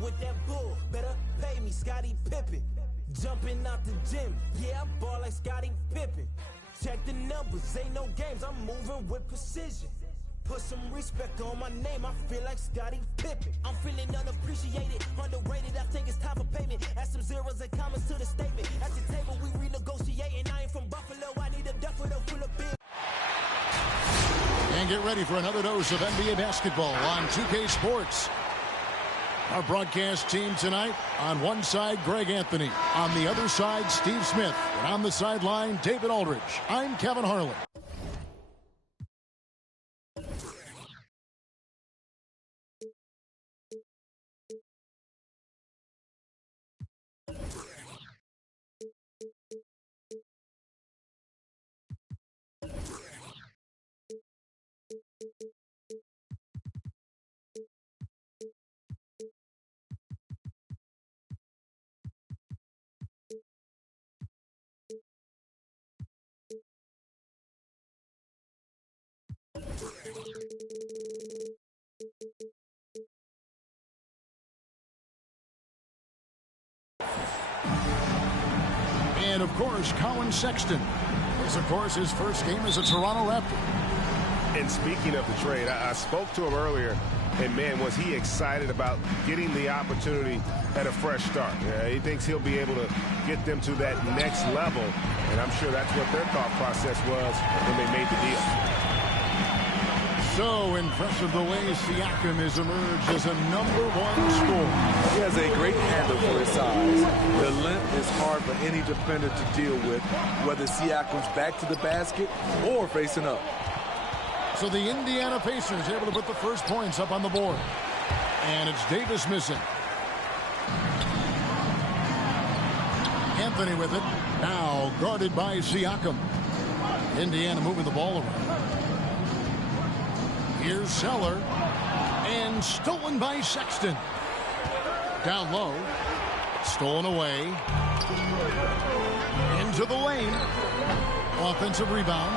with that bull. Better pay me, Scottie Pippen. Jumping out the gym, yeah, I ball like Scottie Pippen. Check the numbers, ain't no games, I'm moving with precision. Put some respect on my name, I feel like Scottie Pippen. I'm feeling unappreciated, underrated, I think it's time for payment. Add some zeros and commas to the statement. At the table we renegotiating, I ain't from Buffalo, I need a duffel full of beer. And get ready for another dose of NBA basketball on 2K Sports. Our broadcast team tonight, on one side, Greg Anthony. On the other side, Steve Smith. And on the sideline, David Aldridge. I'm Kevin Harlan. And, of course, Colin Sexton. This, of course, his first game as a Toronto Raptor. And speaking of the trade, I spoke to him earlier, and, man, was he excited about getting the opportunity at a fresh start. He thinks he'll be able to get them to that next level, and I'm sure that's what their thought process was when they made the deal. So impressive the way Siakam has emerged as a #1 scorer. He has a great handle for his size. The length is hard for any defender to deal with, whether Siakam's back to the basket or facing up. So the Indiana Pacers able to put the first points up on the board. And it's Davis missing. Anthony with it. Now guarded by Siakam. Indiana moving the ball around. Here's Zeller, and stolen by Sexton. Down low, stolen away. Into the lane. Offensive rebound.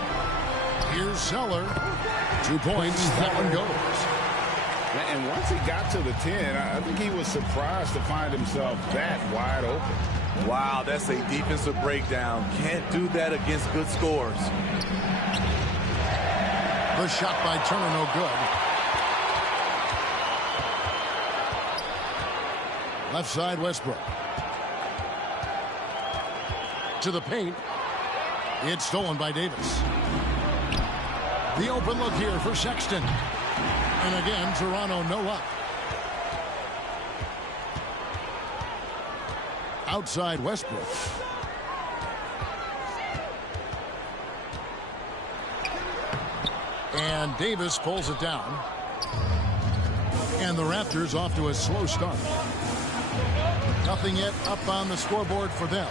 Here's Zeller. 2 points, that one goes. And once he got to the 10, I think he was surprised to find himself that wide open. Wow, that's a defensive breakdown. Can't do that against good scores. The shot by Turner, no good. Left side, Westbrook. To the paint. It's stolen by Davis. The open look here for Sexton. And again, Toronto no up. Outside Westbrook. And Davis pulls it down. And the Raptors off to a slow start. Nothing yet up on the scoreboard for them.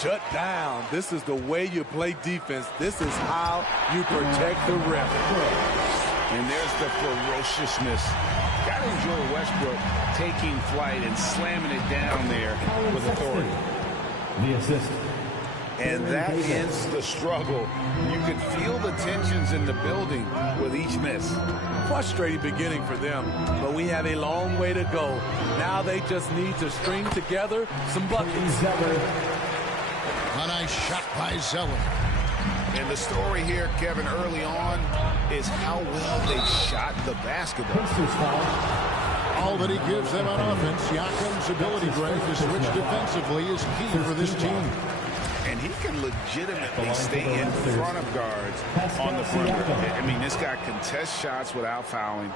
Shut down. This is the way you play defense. This is how you protect the rim. And there's the ferociousness. Got to enjoy Westbrook taking flight and slamming it down there with authority. The assist. And that ends the struggle. You could feel the tensions in the building with each miss. Frustrating beginning for them, but we have a long way to go. Now they just need to string together some buckets. A nice shot by Zeller. And the story here, Kevin, early on is how well they shot the basketball. All that he gives them on offense, Siakam's ability, Greg, to switch defensively is key for this team. And he can legitimately stay in front of guards on the perimeter. I mean, this guy contests shots without fouling.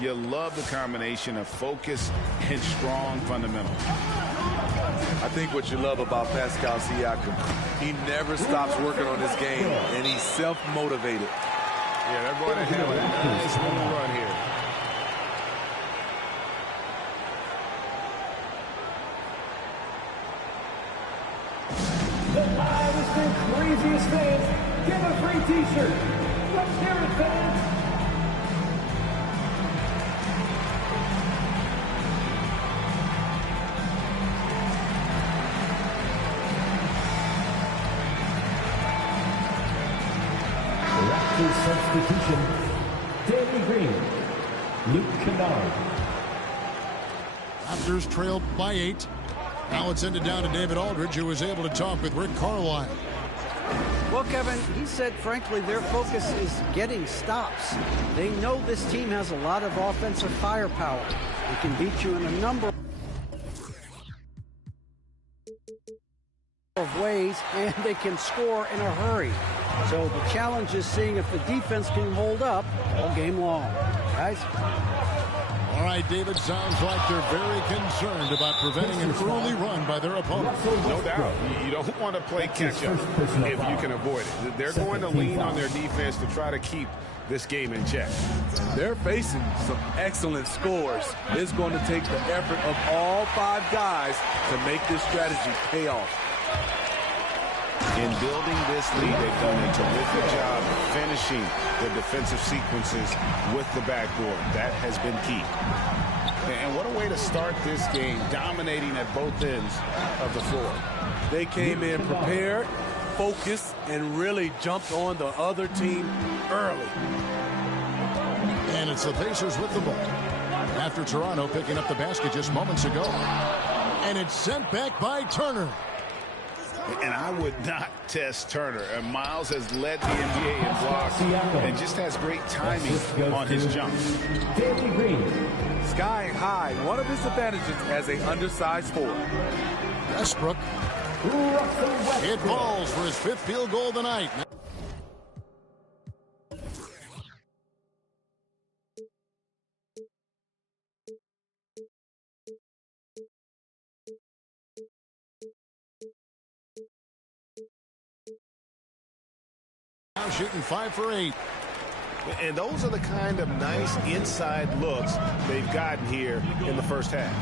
You love the combination of focus and strong fundamentals. I think what you love about Pascal Siakam, he never stops working on his game, and he's self-motivated. Yeah, they're going to have a nice little run here. The loudest and craziest fans get a free t-shirt. Let's hear it, fans. Raptors substitution, Danny Green, Luke Kennard. Pacers trailed by 8. Now it's ended down to David Aldridge, who was able to talk with Rick Carlisle. Well, Kevin, he said, frankly, their focus is getting stops. They know this team has a lot of offensive firepower. They can beat you in a number of ways, and they can score in a hurry. So the challenge is seeing if the defense can hold up all game long. Guys? All right, David, sounds like they're very concerned about preventing an early run by their opponent. No doubt. You don't want to play catch-up if you can avoid it. They're going to lean on their defense to try to keep this game in check. They're facing some excellent scores. It's going to take the effort of all 5 guys to make this strategy pay off. In building this lead, they've done a terrific job finishing the defensive sequences with the backboard. That has been key. And what a way to start this game, dominating at both ends of the floor. They came in prepared, focused, and really jumped on the other team early. And it's the Pacers with the ball after Toronto picking up the basket just moments ago. And it's sent back by Turner. And I would not test Turner. And Miles has led the NBA in blocks and just has great timing on his jumps. Sky high, one of his advantages as an undersized forward. Westbrook. It falls for his 5th field goal of the night. Now shooting 5 for 8. And those are the kind of nice inside looks they've gotten here in the first half.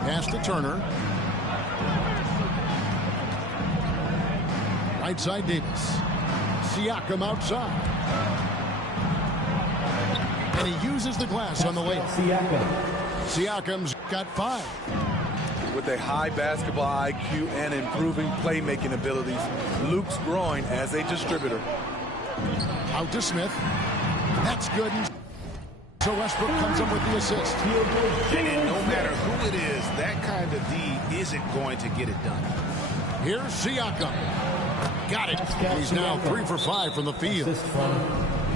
Pass to Turner. Right side Davis. Siakam outside. And he uses the glass on the layup. Siakam's got 5. With a high basketball IQ and improving playmaking abilities, Luke's growing as a distributor. Out to Smith. That's good. So Westbrook comes up with the assist. And no matter who it is, that kind of D isn't going to get it done. Here's Siakam. Got it. He's now 3 for 5 from the field.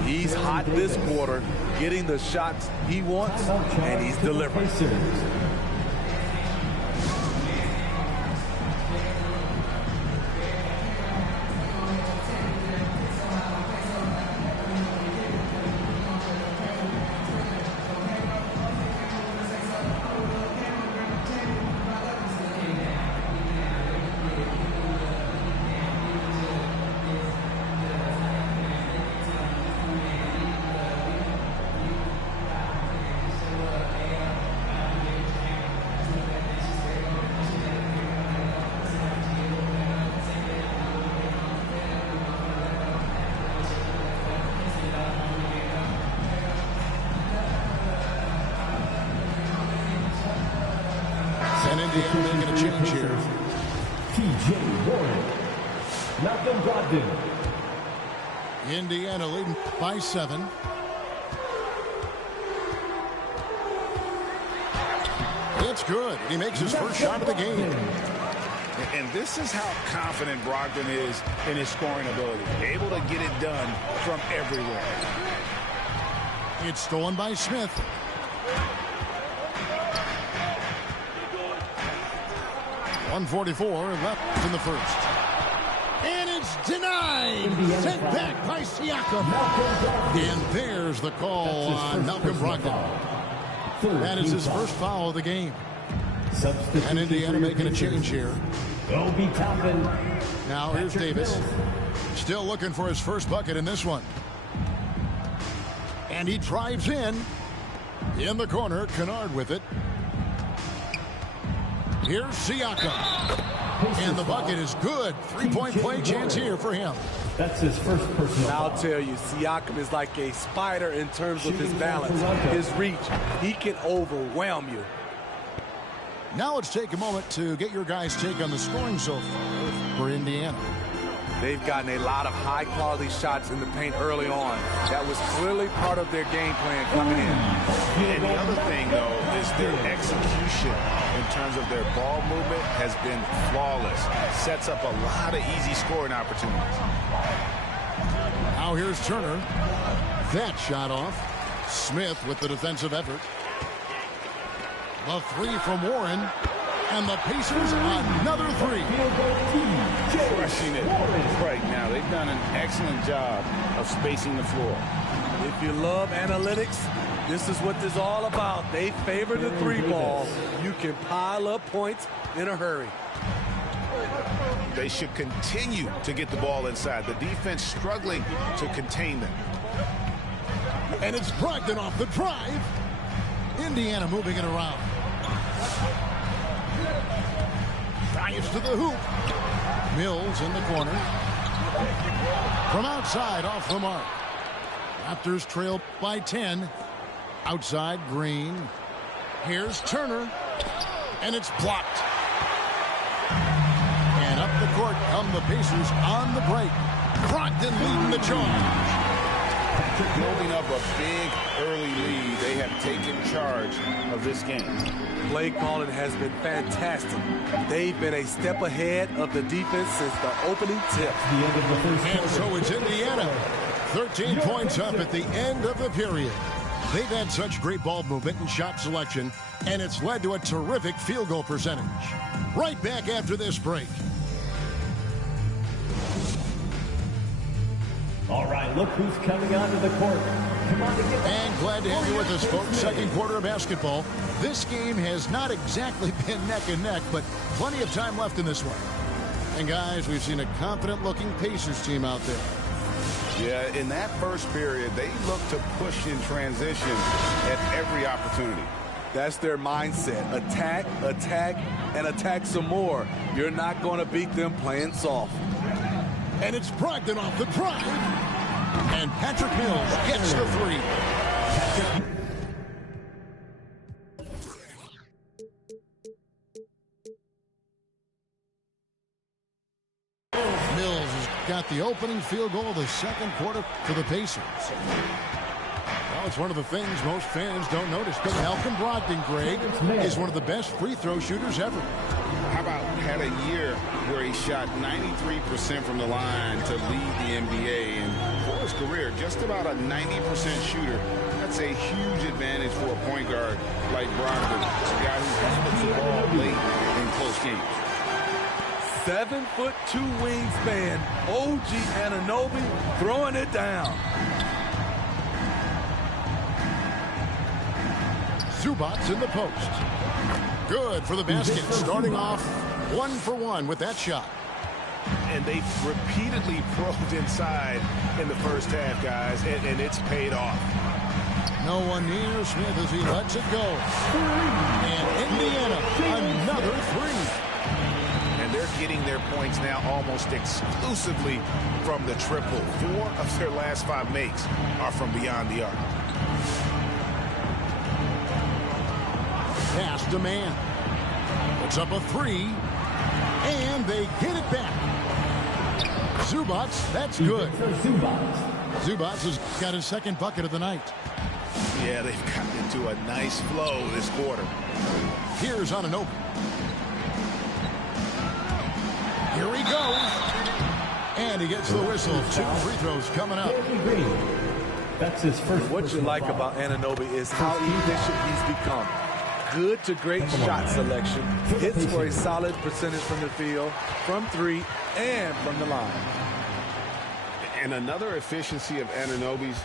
He's hot this quarter, getting the shots he wants, and he's delivering. And Indiana making a change here. T.J. Warren. Malcolm Brogdon. Indiana leading by 7. It's good. He makes his first shot of the game. And this is how confident Brogdon is in his scoring ability. Able to get it done from everywhere. It's stolen by Smith. .144 left in the first. And it's denied. Sent back by Siakam. And there's the call on Malcolm Brogdon. That is his first foul of the game. And Indiana making a change here. Now here's Davis. Still looking for his first bucket in this one. And he drives in the corner. Kennard with it. Here's Siakam. And the bucket is good. 3-point play chance here for him. That's his first personal. I'll tell you, Siakam is like a spider in terms of his balance, his reach. He can overwhelm you. Now let's take a moment to get your guys' take on the scoring so far for Indiana. They've gotten a lot of high-quality shots in the paint early on. That was clearly part of their game plan coming in. And the other thing, though, is their execution in terms of their ball movement has been flawless. Sets up a lot of easy scoring opportunities. Now here's Turner. That shot off. Smith with the defensive effort. The three from Warren. And the Pacers another three. Crushing it right now. They've done an excellent job of spacing the floor. If you love analytics, this is what this is all about. They favor the three ball. You can pile up points in a hurry. They should continue to get the ball inside. The defense struggling to contain them. And it's Brogdon off the drive. Indiana moving it around. Drives to the hoop. Mills in the corner. From outside, off the mark. Raptors trail by 10. Outside, Green. Here's Turner. And it's blocked. And up the court come the Pacers on the break. Brogdon leading the charge. Building up a big early lead. They have taken charge of this game. Play calling has been fantastic. They've been a step ahead of the defense since the opening tip. And so it's Indiana. 13 points up at the end of the period. They've had such great ball movement and shot selection, and it's led to a terrific field goal percentage. Right back after this break. All right, look who's coming onto the court. Come on, and glad to have you with us, folks. Second quarter of basketball. This game has not exactly been neck and neck, but plenty of time left in this one. And guys, we've seen a confident-looking Pacers team out there. Yeah, in that first period, they looked to push in transition at every opportunity. That's their mindset. Attack, attack, and attack some more. You're not going to beat them playing soft. And it's Brogdon off the drive. And Patrick Mills gets the three. Mills has got the opening field goal of the second quarter for the Pacers. Well, it's one of the things most fans don't notice, but Malcolm Brogdon, Greg, is one of the best free throw shooters ever. How about had a year where he shot 93% from the line to lead the NBA, and for his career, just about a 90% shooter. That's a huge advantage for a point guard like Brogdon, a guy who handles the ball late in close games. 7'2" wingspan, OG Anunoby throwing it down. Zubac in the post. Good for the basket, starting off 1 for 1 with that shot. And they've repeatedly probed inside in the first half, guys, and it's paid off. No one near Smith as he lets it go. And Indiana, another three. And they're getting their points now almost exclusively from the triple. 4 of their last 5 makes are from beyond the arc. Pass to man. Puts up a three. And they get it back. Zubac, that's good. Zubac has got his second bucket of the night. Yeah, they've gotten into a nice flow this quarter. Here's Anunoby. Here he goes. And he gets the whistle. 2 free throws coming up. That's his first. What you like about Anunoby is how efficient he's become. Good to great shot selection. Hits for a solid percentage from the field, from 3, and from the line. And another efficiency of Anunoby's,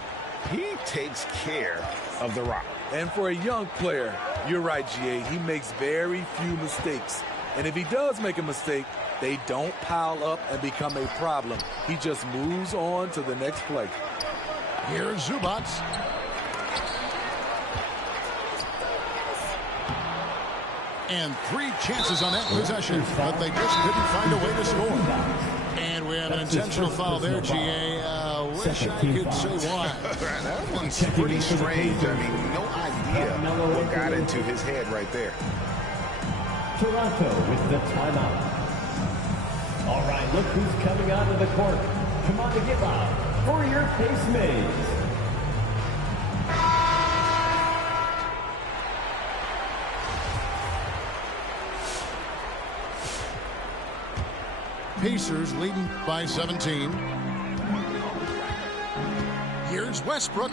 he takes care of the rock. And for a young player, you're right, GA, he makes very few mistakes. And if he does make a mistake, they don't pile up and become a problem. He just moves on to the next play. Here's Zubac. And 3 chances on that possession, but they just couldn't find a way to score. And we have an intentional foul there, GA. Wish I could say why. That one's pretty strange. I mean, no idea what got into his head right there. Toronto with the timeout. All right, look who's coming onto the court. Come on to give up for your Pace Mays. Pacers leading by 17. Here's Westbrook.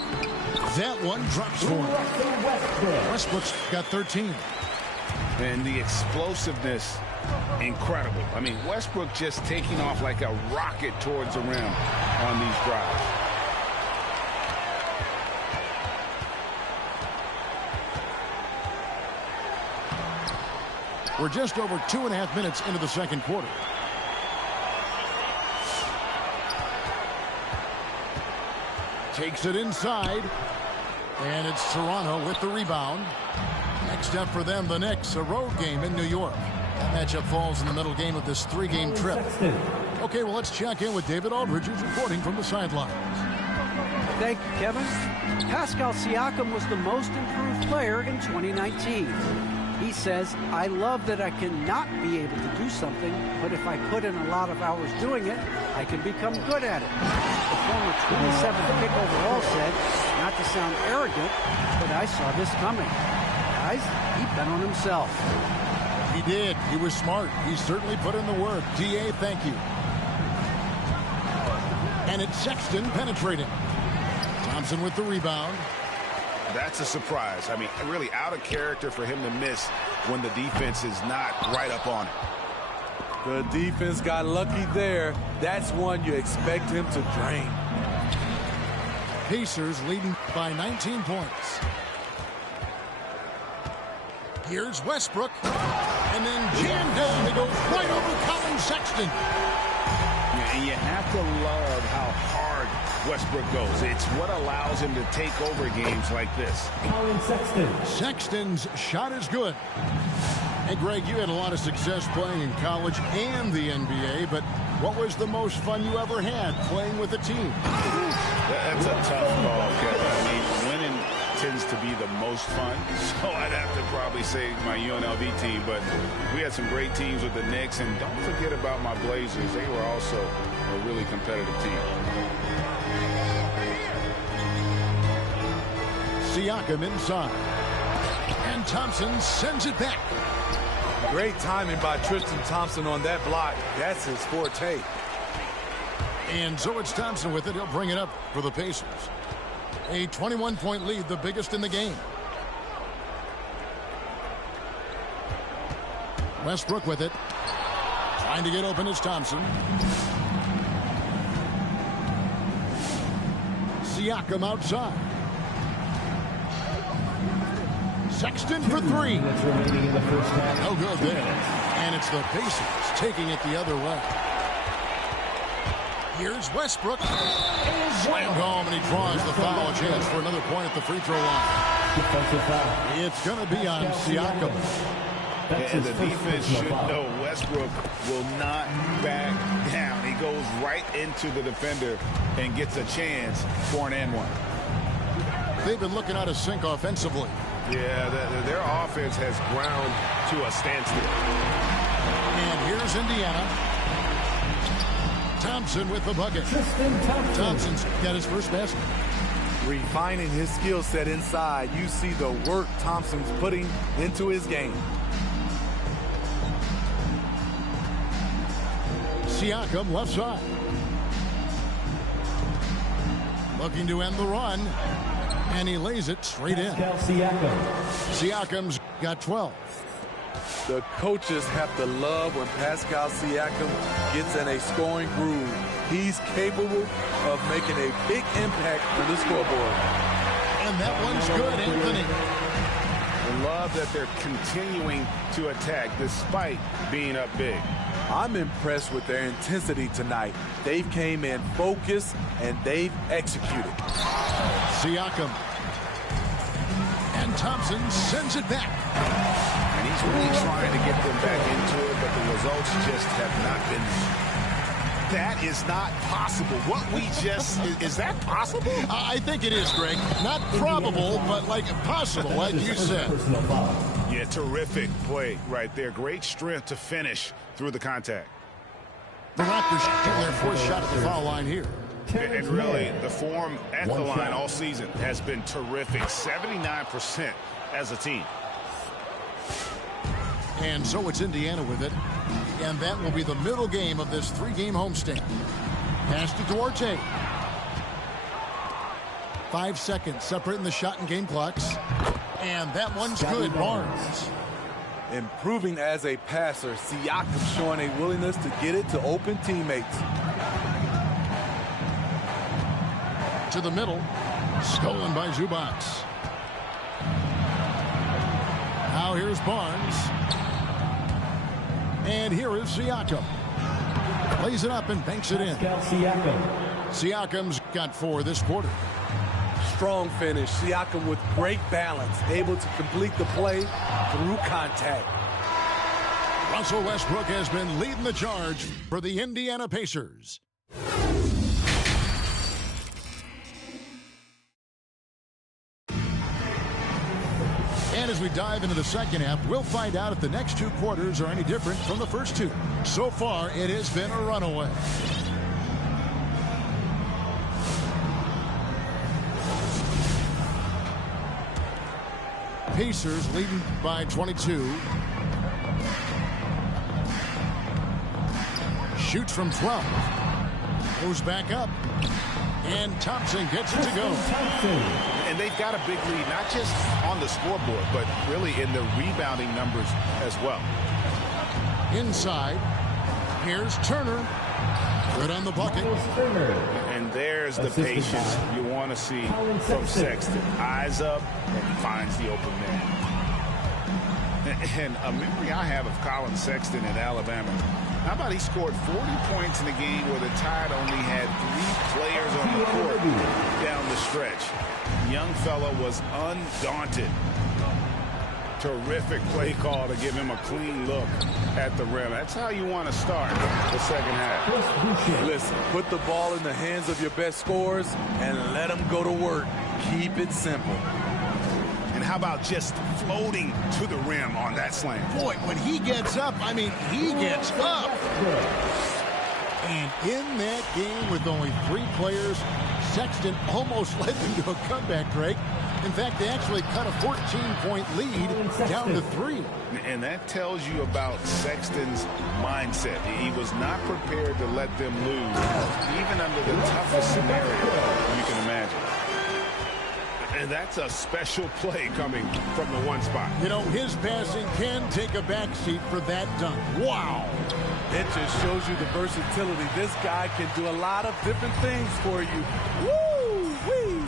That one drops for him. Westbrook's got 13. And the explosiveness, incredible. I mean, Westbrook just taking off like a rocket towards the rim on these drives. We're just over 2.5 minutes into the second quarter. Takes it inside. And it's Toronto with the rebound. Next up for them, the Knicks, a road game in New York. That matchup falls in the middle game of this 3-game trip. Okay, well, let's check in with David Aldridge, who's reporting from the sidelines. Thank you, Kevin. Pascal Siakam was the most improved player in 2019. He says, I love that I cannot be able to do something, but if I put in a lot of hours doing it, I can become good at it. The former 27th pick overall said, not to sound arrogant, but I saw this coming. Guys, he bet on himself. He did. He was smart. He certainly put in the work. D.A., thank you. And it's Sexton penetrating. Thompson with the rebound. That's a surprise. I mean, really out of character for him to miss when the defense is not right up on it. The defense got lucky there. That's one you expect him to drain. Pacers leading by 19 points. Here's Westbrook. And then jammed down. He goes right over Colin Sexton. Yeah, and you have to love how hard Westbrook goes. It's what allows him to take over games like this. Colin Sexton. Sexton's shot is good. Hey, Greg, you had a lot of success playing in college and the NBA, but what was the most fun you ever had playing with a team? That's a tough call, Kevin. I mean, winning tends to be the most fun, so I'd have to probably say my UNLV team, but we had some great teams with the Knicks, and don't forget about my Blazers. They were also a really competitive team. Siakam inside. And Thompson sends it back. Great timing by Tristan Thompson on that block. That's his forte. And so it's Thompson with it. He'll bring it up for the Pacers. A 21-point lead, the biggest in the game. Westbrook with it. Trying to get open is Thompson. Siakam outside. Sexton for three. No good there. And it's the Pacers taking it the other way. Here's Westbrook. Slammed home, and he draws the foul. Chance for another point at the free throw line. It's going to be on Siakam. And the defense should know Westbrook will not back down. He goes right into the defender and gets a chance for an and one. They've been looking out of sync offensively. Yeah, their offense has ground to a standstill. And here's Indiana. Thompson with the bucket. Thompson's got his first basket. Refining his skill set inside, you see the work Thompson's putting into his game. Siakam left side. Looking to end the run. And he lays it straight in. Siakam's got 12. The coaches have to love when Pascal Siakam gets in a scoring groove. He's capable of making a big impact on the scoreboard. And that one's good, Anthony. I love that they're continuing to attack despite being up big. I'm impressed with their intensity tonight. They've came in focused and they've executed. Siakam. And Thompson sends it back. And he's really trying to get them back into it, but the results just have not been. That is not possible. What we just, is that possible? I think it is, Greg. Not probable, but like possible, like you said. Yeah, terrific play right there. Great strength to finish through the contact. The Raptors shooting their fourth shot at the foul line here. And really, the form at the line all season has been terrific. 79% as a team. And so it's Indiana with it. And that will be the middle game of this 3-game homestand. Pass to Duarte. 5 seconds separating the shot and game clocks. And that one's good. Barnes. Improving as a passer, Siakam showing a willingness to get it to open teammates. To the middle. Stolen by Zubac. Now here's Barnes. And here is Siakam. Plays it up and banks it in. Siakam's got 4 this quarter. Strong finish. Siakam with great balance, able to complete the play through contact. Russell Westbrook has been leading the charge for the Indiana Pacers. And as we dive into the second half, we'll find out if the next 2 quarters are any different from the first 2. So far, it has been a runaway. Pacers leading by 22. Shoots from 12. Goes back up. And Thompson gets it to go. And they've got a big lead, not just on the scoreboard, but really in the rebounding numbers as well. Inside. Here's Turner. Good on the bucket. And there's the patience you want to see from Sexton. Eyes up and finds the open man. And a memory I have of Colin Sexton at Alabama. How about he scored 40 points in a game where the Tide only had 3 players on the court down the stretch. Young fella was undaunted. Terrific play call to give him a clean look at the rim. That's how you want to start the second half. Listen, put the ball in the hands of your best scorers and let them go to work. Keep it simple. And how about just floating to the rim on that slam? Boy, when he gets up, I mean, he gets up. And in that game with only 3 players, Sexton almost led them to a comeback, Greg. In fact, they actually cut a 14-point lead down to 3. And that tells you about Sexton's mindset. He was not prepared to let them lose, even under the toughest scenario you can imagine. And that's a special play coming from the 1 spot. You know, his passing can take a backseat for that dunk. Wow. It just shows you the versatility. This guy can do a lot of different things for you. Woo-wee.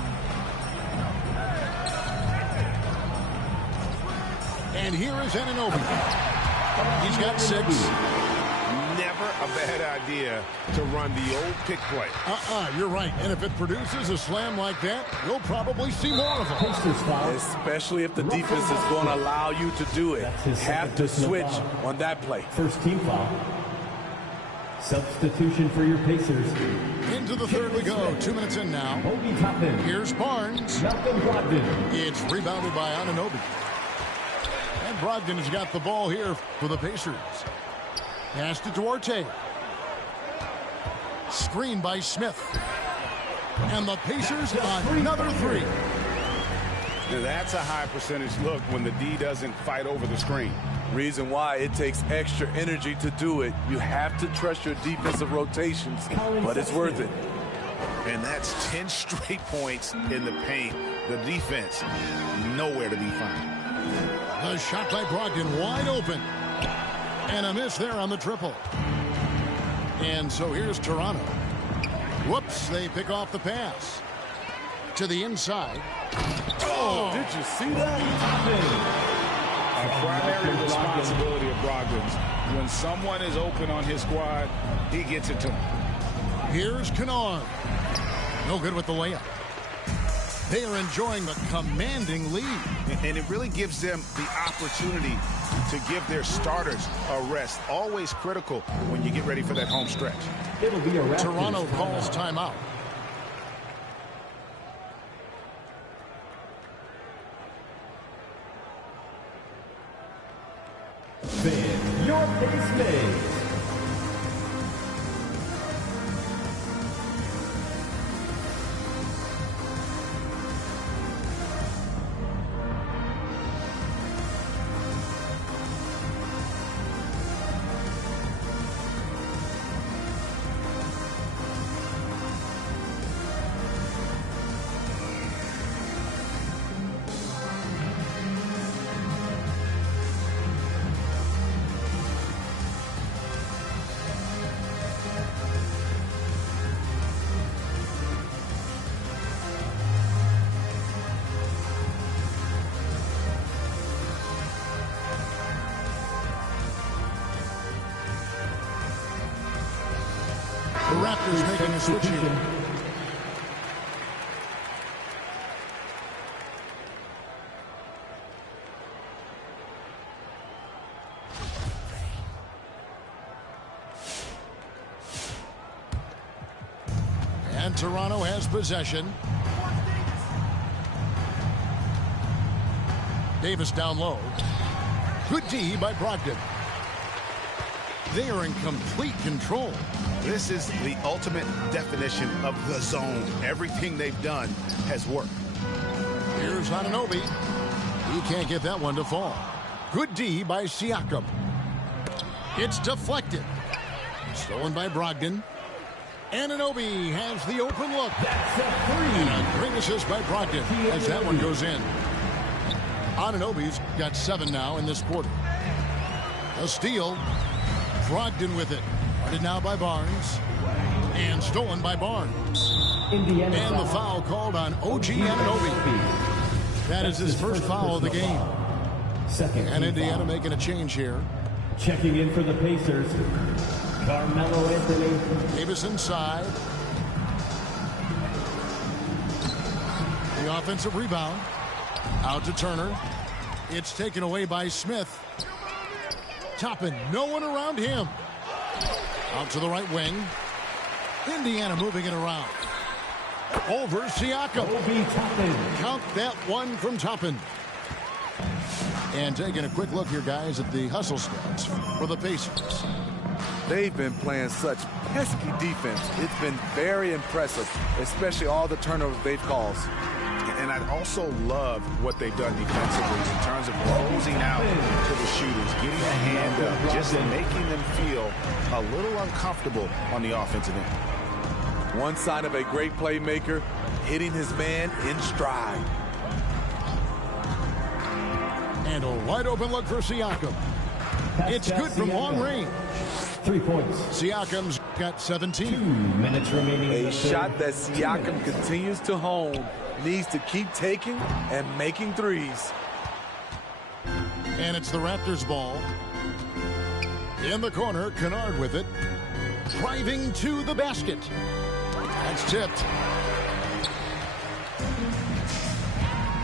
And here is Anunoby. He's got 6. Never a bad idea to run the old pick play. You're right. And if it produces a slam like that, you'll probably see more of them. Especially if the defense is going to allow you to do it. Have to switch on that play. First team foul. Substitution for your Pacers. Into the third we go. 2 minutes in now. Obi Toppin. Here's Barnes. Malcolm Brogdon. It's rebounded by Anunoby. And Brogdon has got the ball here for the Pacers. Pass to Duarte. Screen by Smith. And the Pacers on another 3. Now that's a high percentage look when the D doesn't fight over the screen. Reason why it takes extra energy to do it. You have to trust your defensive rotations, but it's worth it. And that's 10 straight points in the paint. The defense, nowhere to be found. The shot by Brogdon wide open. And a miss there on the triple. And so here's Toronto. Whoops, they pick off the pass. To the inside. Oh, did you see that? A primary responsibility of Brogdon's. When someone is open on his squad, he gets it to him. Here's Kennard. No good with the layup. They are enjoying the commanding lead. And it really gives them the opportunity to give their starters a rest. Always critical when you get ready for that home stretch. It'll be a Raptors Toronto calls timeout. Your base made. The Raptors making a switch here. And Toronto has possession. Davis down low. Good D by Brogdon. They are in complete control. This is the ultimate definition of the zone. Everything they've done has worked. Here's Anunoby. He can't get that one to fall. Good D by Siakam. It's deflected. Stolen by Brogdon. Anunoby has the open look. And a great assist by Brogdon as that one goes in. Anunoby's got 7 now in this quarter. A steal. Brogdon with it. Guarded now by Barnes. And stolen by Barnes. And the foul called on OG Anunoby. That is his first foul of the game. And Indiana making a change here. Checking in for the Pacers, Carmelo Anthony. Davis inside. The offensive rebound. Out to Turner. It's taken away by Smith. Toppin, no one around him. Out to the right wing. Indiana moving it around. Over Siakam. Count that one from Toppin. And taking a quick look here, guys, at the hustle stats for the Pacers. They've been playing such pesky defense. It's been very impressive, especially all the turnovers they've caused. And I also love what they've done defensively in terms of closing out to the shooters, getting a hand up, just making them feel a little uncomfortable on the offensive end. One sign of a great playmaker, hitting his man in stride. And a wide open look for Siakam. It's good from long range. 3 points. Siakam's got 17. 2 minutes remaining. A shot that Siakam continues to hone. Needs to keep taking and making threes. And it's the Raptors ball. In the corner, Kennard with it. Driving to the basket. That's tipped.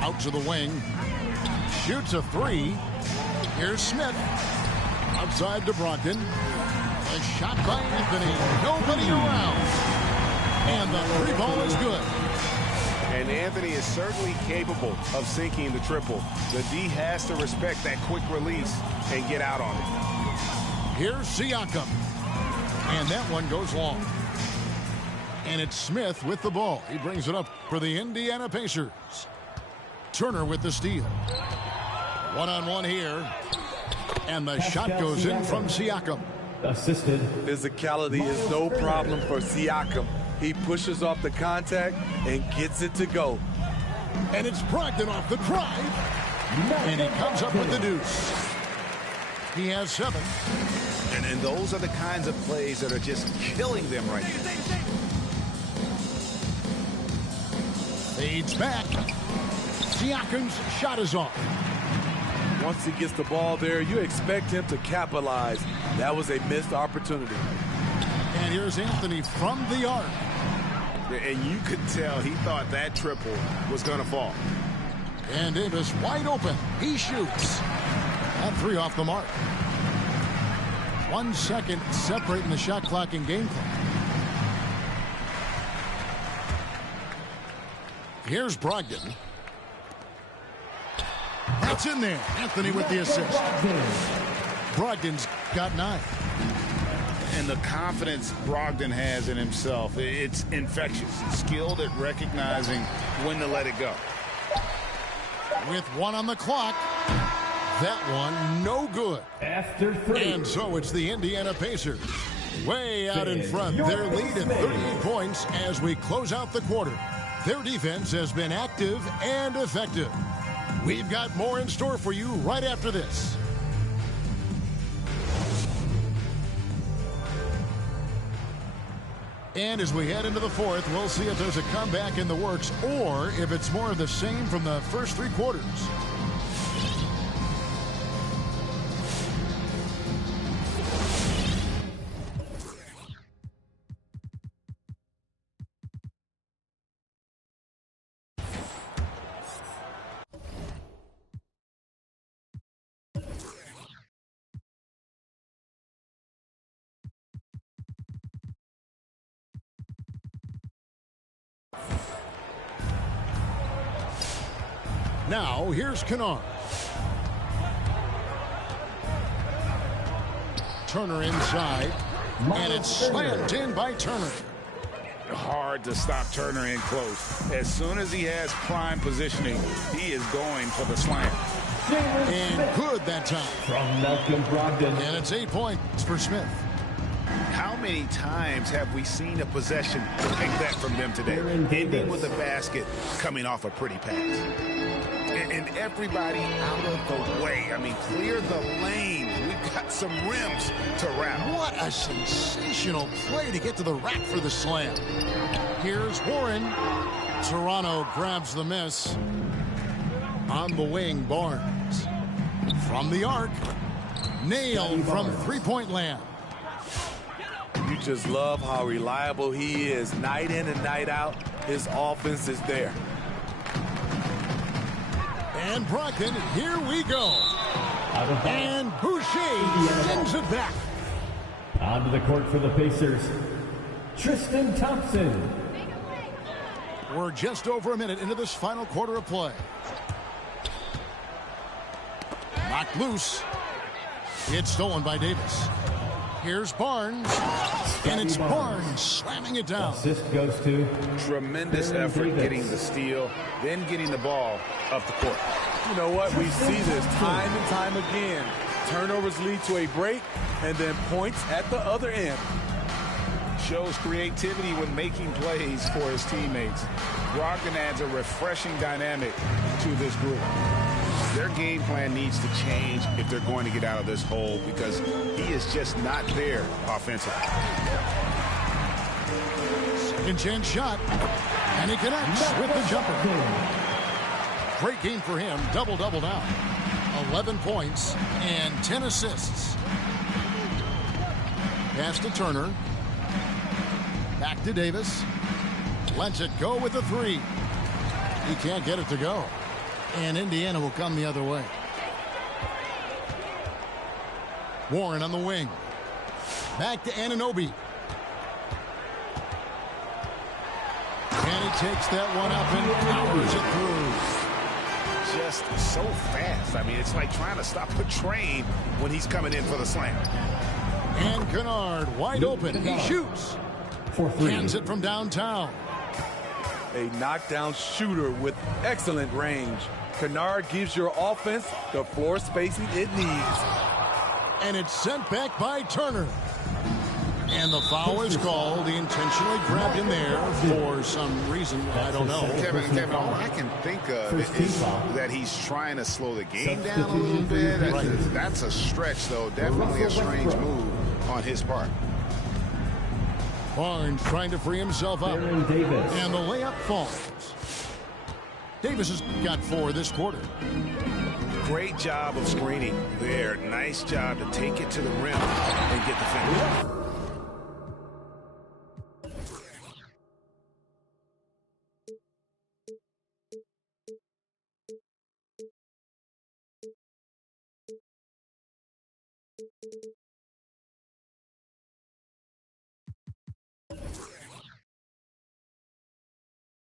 Out to the wing. Shoots a 3. Here's Smith. Outside to Brogdon. A shot by Anthony. Nobody around. And the 3 ball is good. And Anthony is certainly capable of sinking the triple. The D has to respect that quick release and get out on it. Here's Siakam. And that one goes long. And it's Smith with the ball. He brings it up for the Indiana Pacers. Turner with the steal. One-on-one here. And the shot goes in from Siakam. Assisted. Physicality is no problem for Siakam. He pushes off the contact and gets it to go. And it's Brogdon off the drive. And he comes up with the deuce. He has 7. And those are the kinds of plays that are just killing them right now. Fades back. Siakam's shot is off. Once he gets the ball there, you expect him to capitalize. That was a missed opportunity. And here's Anthony from the arc. And you could tell he thought that triple was going to fall. And Davis wide open. He shoots. That 3 off the mark. 1 second separating the shot clock and game clock. Here's Brogdon. That's in there. Anthony with the assist. Brogdon's got 9. And the confidence Brogdon has in himself, it's infectious. Skilled at recognizing when to let it go. With 1 on the clock. That one no good. After 3. And so it's the Indiana Pacers. Way out in front. Their lead at 38 points as we close out the quarter. Their defense has been active and effective. We've got more in store for you right after this. And as we head into the 4th, we'll see if there's a comeback in the works or if it's more of the same from the first 3 quarters. Now, here's Kennard. Turner inside, and it's slammed in by Turner. Hard to stop Turner in close. As soon as he has prime positioning, he is going for the slam. And good that time. From Malcolm Brogdon. And it's 8 points for Smith. How many times have we seen a possession like that from them today? Ending with a basket coming off a pretty pass. And everybody out of the way. I mean, clear the lane. We've got some rims to wrap. What a sensational play to get to the rack for the slam. Here's Warren. Toronto grabs the miss. On the wing, Barnes. From the arc. Nailed from three-point land. You just love how reliable he is. Night in and night out, his offense is there. And Brogdon, here we go. And Boucher sends it back. Onto the court for the Pacers, Tristan Thompson. We're just over a minute into this final quarter of play. Knocked loose. It's stolen by Davis. Here's Barnes. And it's Barnes slamming it down. Assist goes to Tremendous effort getting the steal, then getting the ball up the court. You know what? We see this time and time again. Turnovers lead to a break, and then points at the other end. Shows creativity when making plays for his teammates. Brogdon adds a refreshing dynamic to this group. Their game plan needs to change if they're going to get out of this hole because he is just not there offensively. Second chance shot. And he connects with the jumper. Great game for him. Double-double now. 11 points and 10 assists. Pass to Turner. Back to Davis. Lets it go with the three. He can't get it to go. And Indiana will come the other way. Warren on the wing. Back to Anunoby. And he takes that one up and powers it through. Just so fast. I mean, it's like trying to stop a train when he's coming in for the slam. And Kennard wide open. He shoots. for three. Hands it from downtown. A knockdown shooter with excellent range. Kennard gives your offense the floor spacing it needs. And it's sent back by Turner. And the foul is called. He intentionally grabbed him there for some reason. I don't know. Kevin, all I can think of is that he's trying to slow the game down a little bit. That's a stretch, though. Definitely a strange move on his part. Barnes trying to free himself up. And the layup falls. Davis has got 4 this quarter. Great job of screening there. Nice job to take it to the rim and get the finish.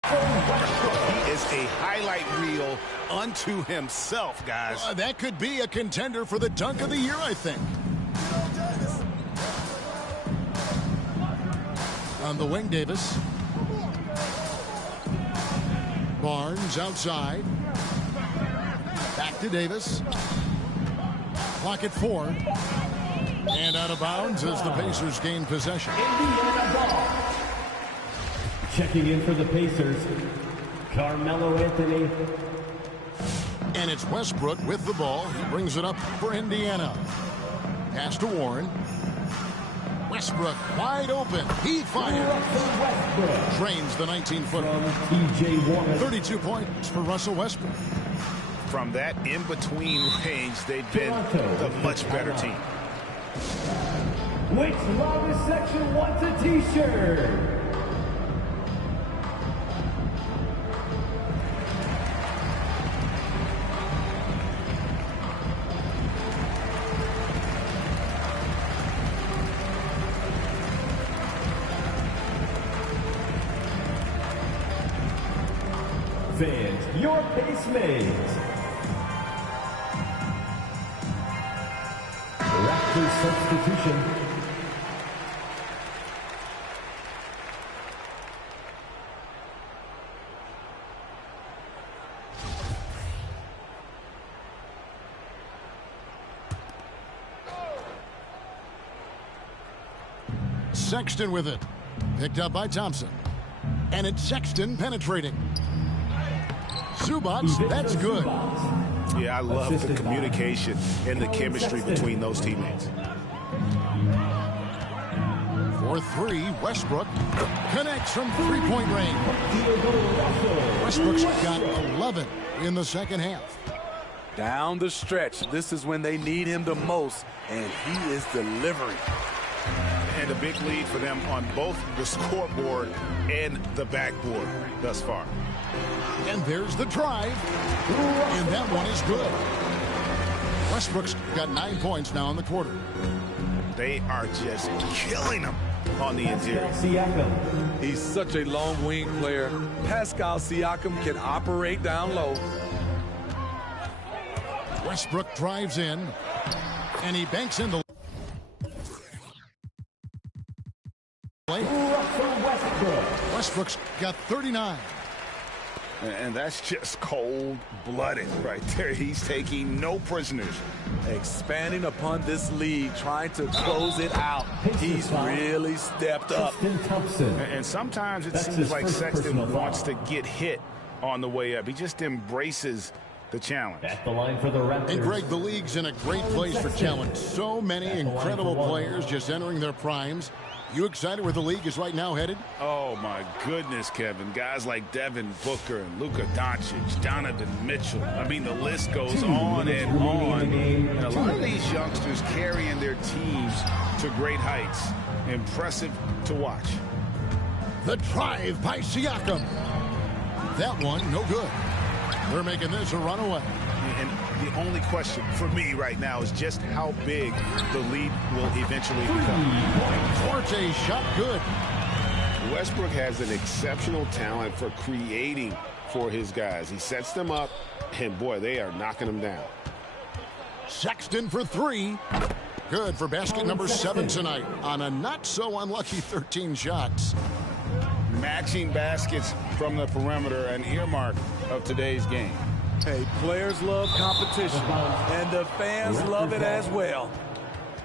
He is a highlight reel unto himself, guys. That could be a contender for the dunk of the year, I think. On the wing, Davis. Barnes outside. Back to Davis. Clock at 4. And out of bounds as the Pacers gain possession. Checking in for the Pacers, Carmelo Anthony. And it's Westbrook with the ball. He brings it up for Indiana. Pass to Warren. Westbrook wide open. He fires. Drains the 19-footer. 32 points for Russell Westbrook. From that in-between range, they've been the much better team. Which longest section wants a t-shirt? Fans, your pace mates. Doctor's substitution. Sexton with it. Picked up by Thompson. And it's Sexton penetrating. Zubats, that's good. Yeah, I love the communication and the chemistry between those teammates. For three, Westbrook connects from three-point range. Westbrook's got 11 in the second half. Down the stretch, this is when they need him the most, and he is delivering. And a big lead for them on both the scoreboard and the backboard thus far. And there's the drive. And that one is good. Westbrook's got 9 points now in the quarter. They are just killing them on the interior. Siakam. He's such a long wing player. Pascal Siakam can operate down low. Westbrook drives in. And he banks in the Westbrook's got 39. And that's just cold-blooded right there. He's taking no prisoners. Expanding upon this lead, trying to close it out. He's really stepped up. And sometimes it seems like Sexton wants to get hit on the way up. He just embraces the challenge. At the line for the Raptors. And Greg, the league's in a great place for challenge. So many incredible players just entering their primes. You excited where the league is right now headed? Oh, my goodness, Kevin. Guys like Devin Booker and Luka Doncic, Donovan Mitchell. I mean, the list goes on and on. And a lot of these youngsters carrying their teams to great heights. Impressive to watch. The drive by Siakam. That one, no good. They're making this a runaway. And the only question for me right now is just how big the lead will eventually become. Forte shot good. Westbrook has an exceptional talent for creating for his guys. He sets them up, and boy, they are knocking them down. Sexton for three. Good for basket number 7 tonight on a not-so-unlucky 13 shots. Matching baskets from the perimeter, an earmark of today's game. Hey, players love competition, and the fans love it as well.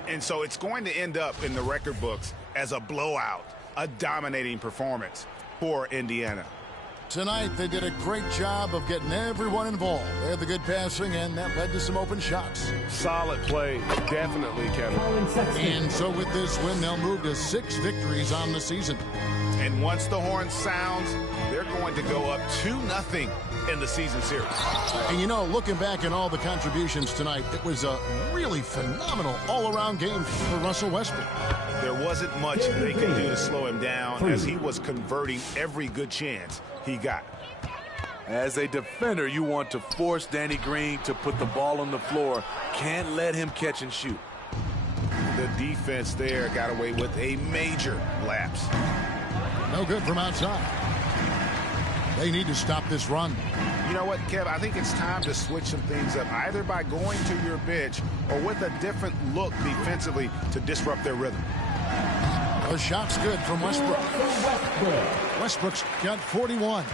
And so it's going to end up in the record books as a blowout, a dominating performance for Indiana. Tonight, they did a great job of getting everyone involved. They had the good passing, and that led to some open shots. Solid play, definitely, Kevin. And so with this win, they'll move to 6 victories on the season. And once the horn sounds, they're going to go up 2-0 in the season series. And you know, looking back at all the contributions tonight, it was a really phenomenal all-around game for Russell Westbrook. There wasn't much they could do to slow him down as he was converting every good chance he got. As a defender, you want to force Danny Green to put the ball on the floor. Can't let him catch and shoot. The defense there got away with a major lapse. No good from outside. They need to stop this run. You know what, Kev? I think it's time to switch some things up, either by going to your bench or with a different look defensively to disrupt their rhythm. The shot's good from Westbrook. Westbrook's got 41.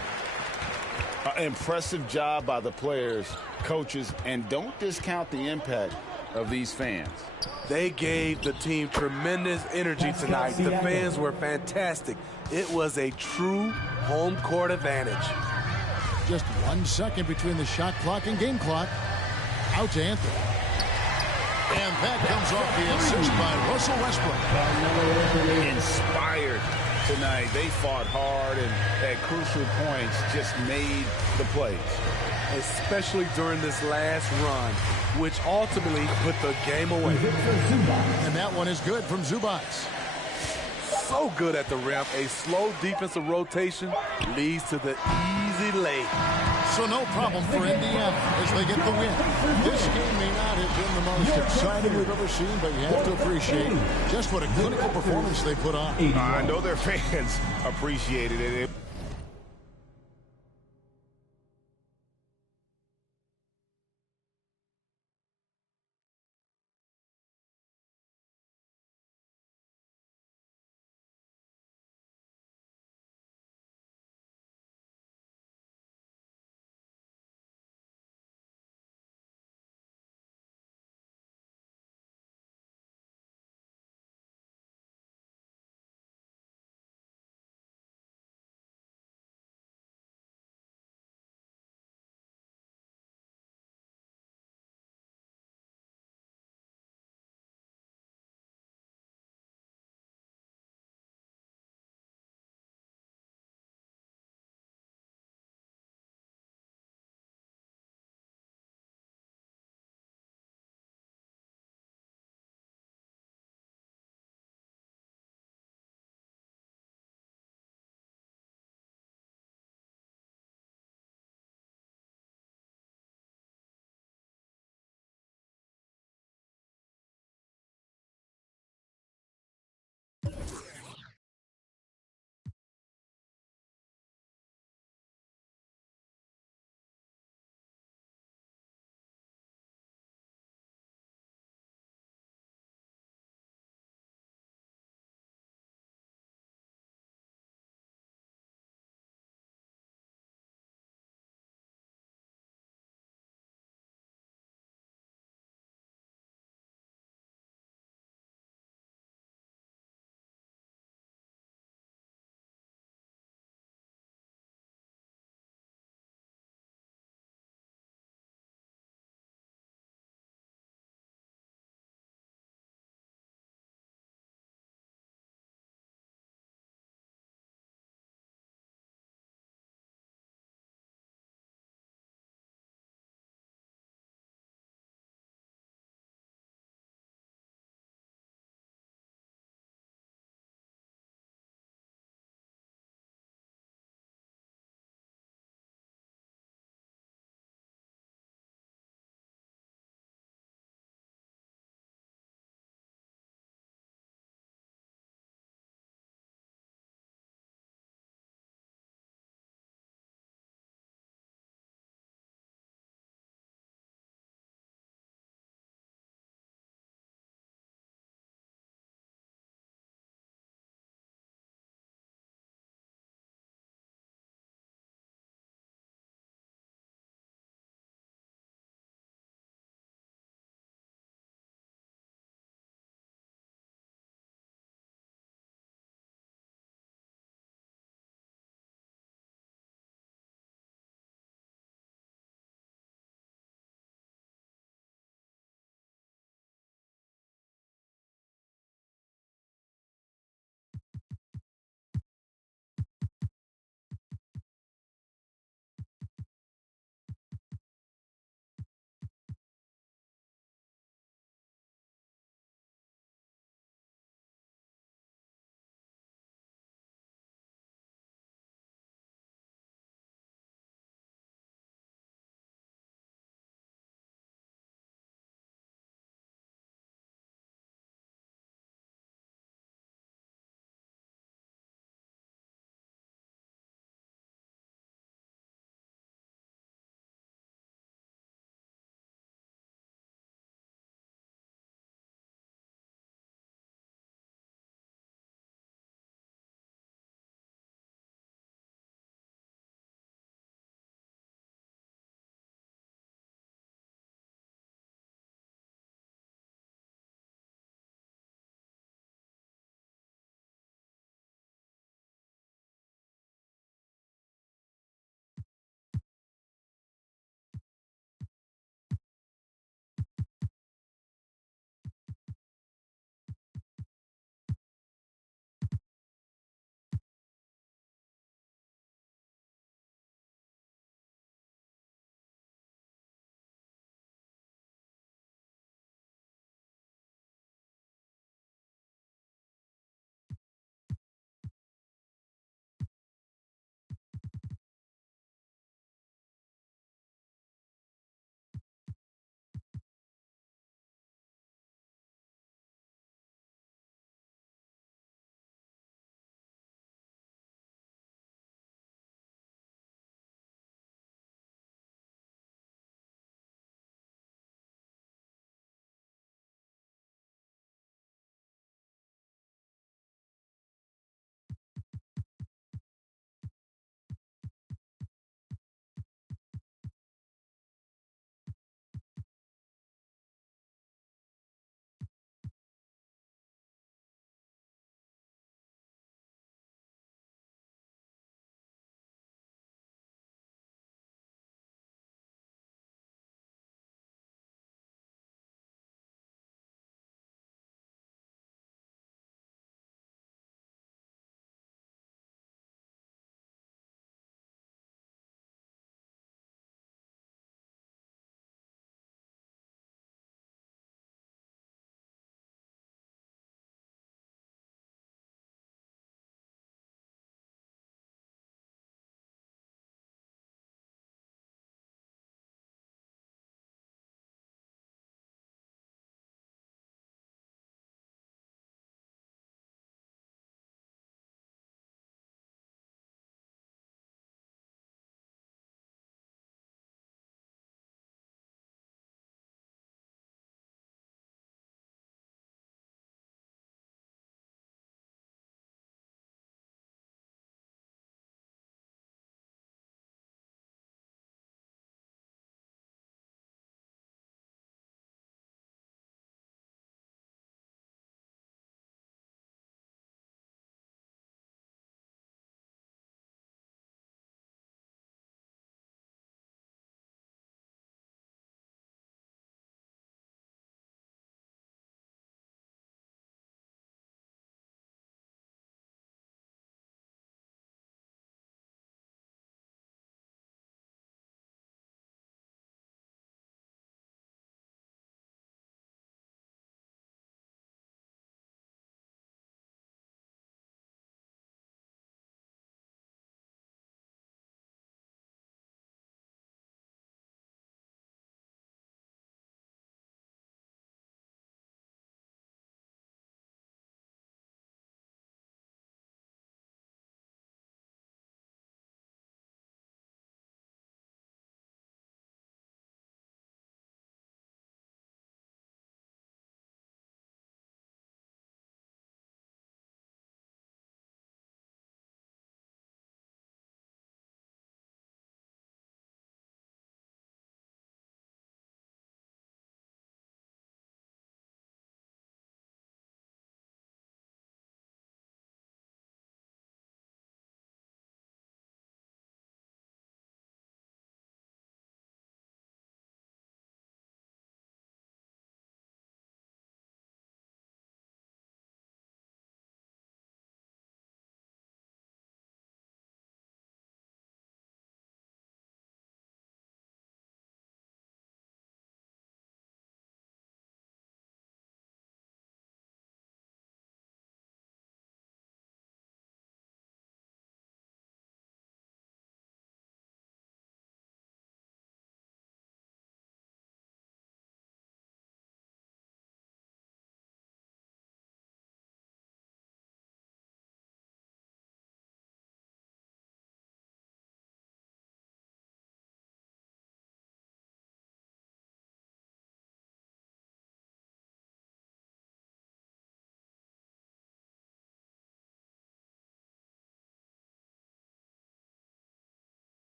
Impressive job by the players, coaches, and don't discount the impact of these fans. They gave the team tremendous energy tonight. The fans were fantastic. It was a true home court advantage. Just 1 second between the shot clock and game clock. Out to Anthony. And that comes off the assist by Russell Westbrook. Inspired tonight. They fought hard and at crucial points just made the plays. Especially during this last run, which ultimately put the game away. And that one is good from Zubats. So good at the rim. A slow defensive rotation leads to the easy lay. So no problem for Indiana as they get the win. This game may not have been the most exciting we've ever seen, but you have to appreciate just what a clinical performance they put on. I know their fans appreciated it.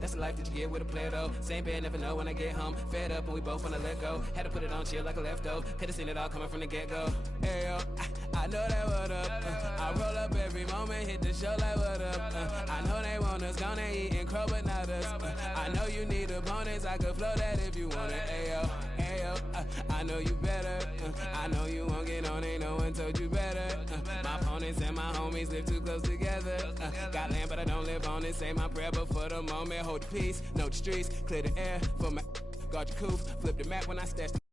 That's the life that you get with a player though. Same band, never know when I get home. Fed up and we both wanna let go. Had to put it on chill like a leftover. Could've seen it all coming from the get-go. Hey yo, I know that what up. I roll up every moment, hit the show like what up. I know they want us gone, they eating crow but not us. I know you need opponents, I could flow that if you want it. Hey yo, I know you better. I know you won't get on, ain't no one told you better. My opponents and my homies live too close together. Got land but I don't live on it. Say my prayer but for the moment, hold the peace, know the streets, clear the air for my guard your coof, flip the map when I stash the